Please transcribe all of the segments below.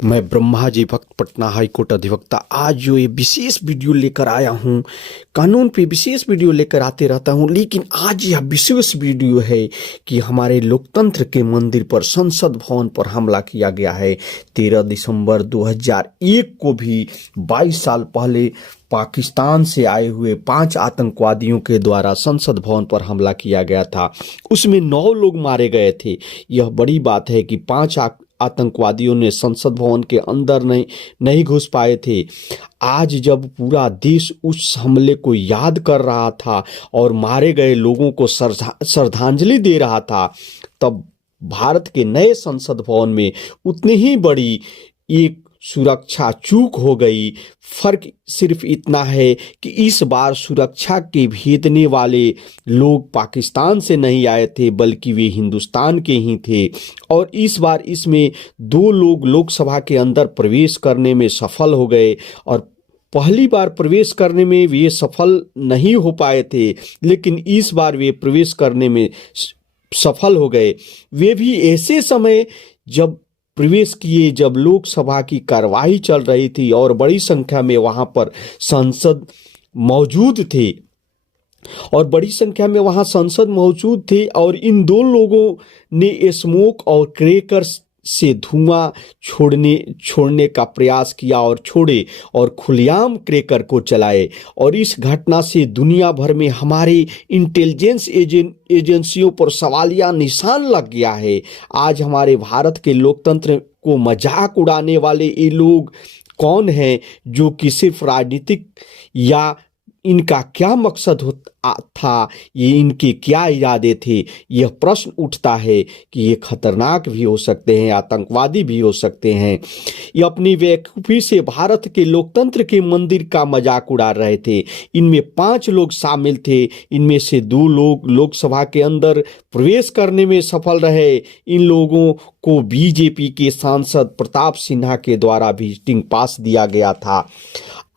मैं ब्रह्मा जी भक्त पटना हाईकोर्ट अधिवक्ता आज जो ये विशेष वीडियो लेकर आया हूँ। कानून पे विशेष वीडियो लेकर आते रहता हूँ, लेकिन आज यह विशेष वीडियो है कि हमारे लोकतंत्र के मंदिर पर, संसद भवन पर हमला किया गया है। 13 दिसंबर 2001 को भी 22 साल पहले पाकिस्तान से आए हुए 5 आतंकवादियों के द्वारा संसद भवन पर हमला किया गया था। उसमें 9 लोग मारे गए थे। यह बड़ी बात है कि 5 आतंकवादियों ने संसद भवन के अंदर नहीं घुस पाए थे। आज जब पूरा देश उस हमले को याद कर रहा था और मारे गए लोगों को श्रद्धांजलि दे रहा था, तब भारत के नए संसद भवन में उतनी ही बड़ी एक सुरक्षा चूक हो गई। फर्क सिर्फ इतना है कि इस बार सुरक्षा के भेदने वाले लोग पाकिस्तान से नहीं आए थे, बल्कि वे हिंदुस्तान के ही थे। और इस बार इसमें 2 लोग लोकसभा के अंदर प्रवेश करने में सफल हो गए, और पहली बार प्रवेश करने में वे सफल नहीं हो पाए थे, लेकिन इस बार वे प्रवेश करने में सफल हो गए। वे भी ऐसे समय जब प्रवेश किए जब लोकसभा की कार्यवाही चल रही थी और बड़ी संख्या में वहां पर सांसद मौजूद थे और इन 2 लोगों ने स्मोक और क्रैकर्स से धुआं छोड़ने का प्रयास किया और छोड़े और खुलेआम क्रैकर को चलाए। और इस घटना से दुनिया भर में हमारे इंटेलिजेंस एजेंसियों पर सवालिया निशान लग गया है। आज हमारे भारत के लोकतंत्र को मजाक उड़ाने वाले ये लोग कौन हैं, जो कि सिर्फ राजनीतिक, या इनका क्या मकसद था, ये इनके क्या इरादे थे? यह प्रश्न उठता है कि ये खतरनाक भी हो सकते हैं, आतंकवादी भी हो सकते हैं। ये अपनी बेवकूफ़ी से भारत के लोकतंत्र के मंदिर का मजाक उड़ा रहे थे। इनमें 5 लोग शामिल थे। इनमें से 2 लोग लोकसभा के अंदर प्रवेश करने में सफल रहे। इन लोगों को बीजेपी के सांसद प्रताप सिन्हा के द्वारा विजिटिंग पास दिया गया था।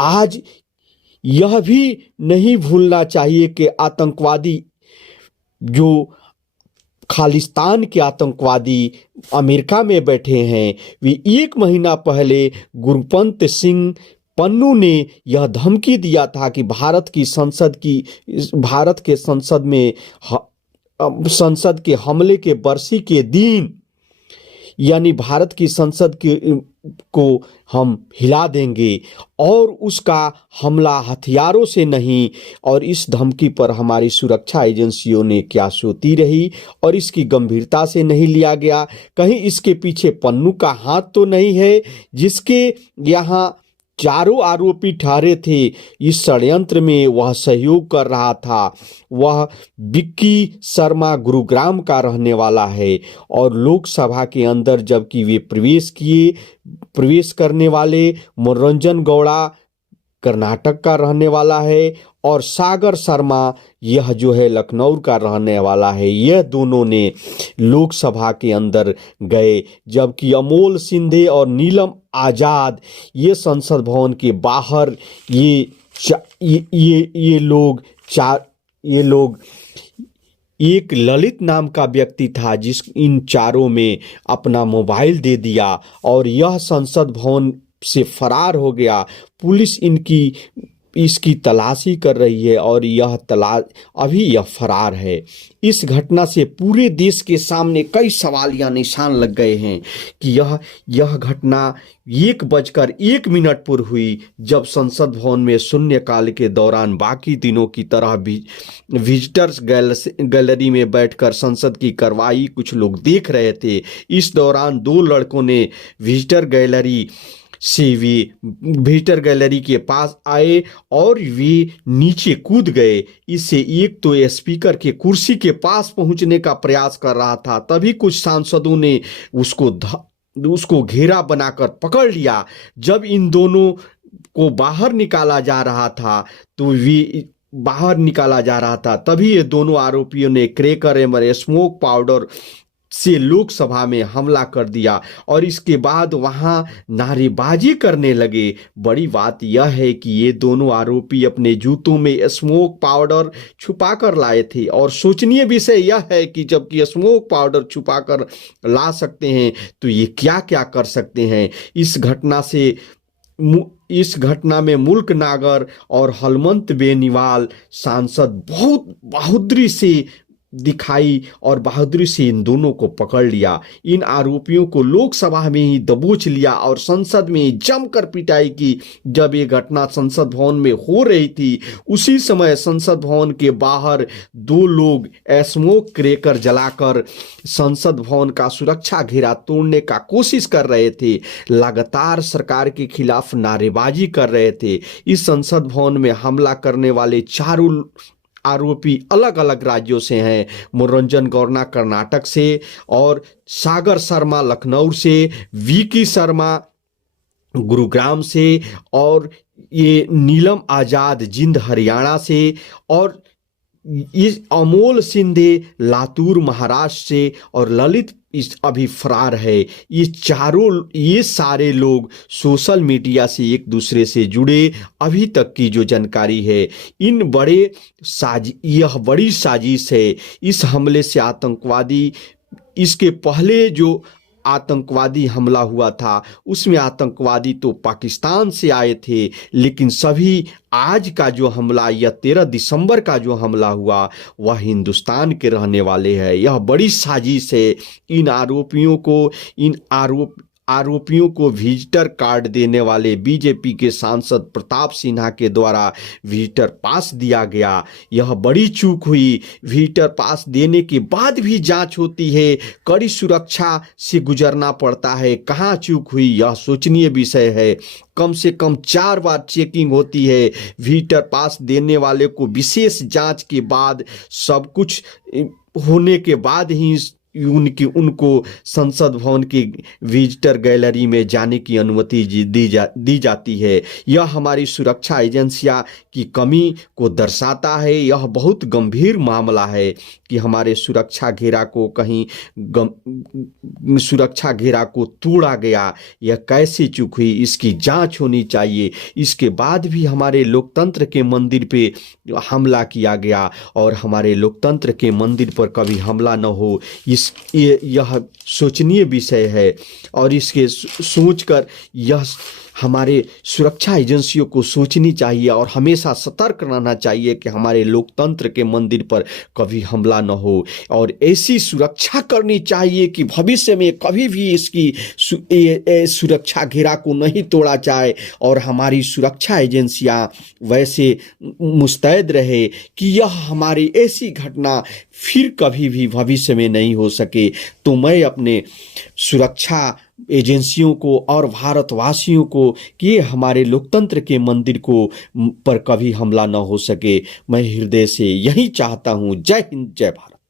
आज यह भी नहीं भूलना चाहिए कि आतंकवादी, जो खालिस्तान के आतंकवादी अमेरिका में बैठे हैं, वे 1 महीना पहले गुरपंत सिंह पन्नू ने यह धमकी दिया था कि भारत के संसद के हमले के बरसी के दिन, यानी भारत की संसद को हम हिला देंगे, और उसका हमला हथियारों से नहीं। और इस धमकी पर हमारी सुरक्षा एजेंसियों ने क्या सोती रही और इसकी गंभीरता से नहीं लिया गया। कहीं इसके पीछे पन्नू का हाथ तो नहीं है, जिसके यहाँ चारों आरोपी ठहरे थे। इस षड्यंत्र में वह सहयोग कर रहा था। वह विक्की शर्मा गुरुग्राम का रहने वाला है, और लोकसभा के अंदर जबकि वे प्रवेश करने वाले मनोरंजन गौड़ा कर्नाटक का रहने वाला है, और सागर शर्मा यह जो है लखनऊ का रहने वाला है। यह दोनों ने लोकसभा के अंदर गए, जबकि अमोल सिंधे और नीलम आजाद ये संसद भवन के बाहर ये लोग एक ललित नाम का व्यक्ति था, इन चारों में अपना मोबाइल दे दिया और यह संसद भवन से फरार हो गया। पुलिस इसकी तलाशी कर रही है और यह फरार है। इस घटना से पूरे देश के सामने कई सवालिया निशान लग गए हैं कि यह घटना 1:01 पर हुई, जब संसद भवन में शून्यकाल के दौरान बाकी दिनों की तरह विजिटर्स गैलरी में बैठकर संसद की कार्रवाई कुछ लोग देख रहे थे। इस दौरान 2 लड़कों ने विजिटर गैलरी के पास आए और वे नीचे कूद गए। इससे एक तो स्पीकर के कुर्सी के पास पहुंचने का प्रयास कर रहा था, तभी कुछ सांसदों ने उसको घेरा बनाकर पकड़ लिया। जब इन दोनों को बाहर निकाला जा रहा था, तभी ये दोनों आरोपियों ने क्रैकर एवं स्मोक पाउडर से लोकसभा में हमला कर दिया और इसके बाद वहां नारेबाजी करने लगे। बड़ी बात यह है कि ये दोनों आरोपी अपने जूतों में स्मोक पाउडर छुपा कर लाए थे और सोचनीय विषय यह है कि जबकि स्मोक पाउडर छुपा कर ला सकते हैं तो ये क्या क्या कर सकते हैं। इस घटना में मुल्क नागर और हलमंत बेनीवाल सांसद बहुत बहादुरी से दिखाई और बहादुरी से इन दोनों को पकड़ लिया। इन आरोपियों को लोकसभा में ही दबोच लिया और संसद में जमकर पिटाई की। जब ये घटना संसद भवन में हो रही थी उसी समय संसद भवन के बाहर दो लोग स्मोक क्रैकर जलाकर संसद भवन का सुरक्षा घेरा तोड़ने का कोशिश कर रहे थे, लगातार सरकार के खिलाफ नारेबाजी कर रहे थे। इस संसद भवन में हमला करने वाले चारों आरोपी अलग अलग राज्यों से हैं। मनोरंजन गौरना कर्नाटक से और सागर शर्मा लखनऊ से, विकी शर्मा गुरुग्राम से और ये नीलम आज़ाद जिंद हरियाणा से और इस अमोल सिंधे लातूर महाराष्ट्र से और ललित अभी फरार है। ये सारे लोग सोशल मीडिया से एक दूसरे से जुड़े। अभी तक की जो जानकारी है यह बड़ी साजिश है। इस हमले से इसके पहले जो आतंकवादी हमला हुआ था उसमें आतंकवादी तो पाकिस्तान से आए थे, लेकिन सभी आज का जो हमला या 13 दिसंबर का जो हमला हुआ वह हिंदुस्तान के रहने वाले हैं। यह बड़ी साजिश है। इन आरोपियों को विजिटर कार्ड देने वाले बीजेपी के सांसद प्रताप सिन्हा के द्वारा विजिटर पास दिया गया। यह बड़ी चूक हुई। विजिटर पास देने के बाद भी जांच होती है, कड़ी सुरक्षा से गुजरना पड़ता है। कहाँ चूक हुई यह सोचनीय विषय है। कम से कम 4 बार चेकिंग होती है। विजिटर पास देने वाले को विशेष जांच के बाद सब कुछ होने के बाद ही उनको संसद भवन की विजिटर गैलरी में जाने की अनुमति दी जाती है। यह हमारी सुरक्षा एजेंसियां की कमी को दर्शाता है। यह बहुत गंभीर मामला है कि हमारे सुरक्षा घेरा को तोड़ा गया। यह कैसे चूक हुई, इसकी जांच होनी चाहिए। इसके बाद भी हमारे लोकतंत्र के मंदिर पे हमला किया गया और हमारे लोकतंत्र के मंदिर पर कभी हमला न हो, यह सोचनीय विषय है। और इसके सोचकर यह हमारे सुरक्षा एजेंसियों को सोचनी चाहिए और हमेशा सतर्क रहना चाहिए कि हमारे लोकतंत्र के मंदिर पर कभी हमला न हो और ऐसी सुरक्षा करनी चाहिए कि भविष्य में कभी भी इसकी सुरक्षा घेरा को नहीं तोड़ा जाए और हमारी सुरक्षा एजेंसियां वैसे मुस्तैद रहे कि यह हमारी ऐसी घटना फिर कभी भी भविष्य में नहीं हो सके। तो मैं अपने सुरक्षा एजेंसियों को और भारतवासियों को कि हमारे लोकतंत्र के मंदिर को पर कभी हमला न हो सके, मैं हृदय से यही चाहता हूँ। जय हिंद, जय भारत।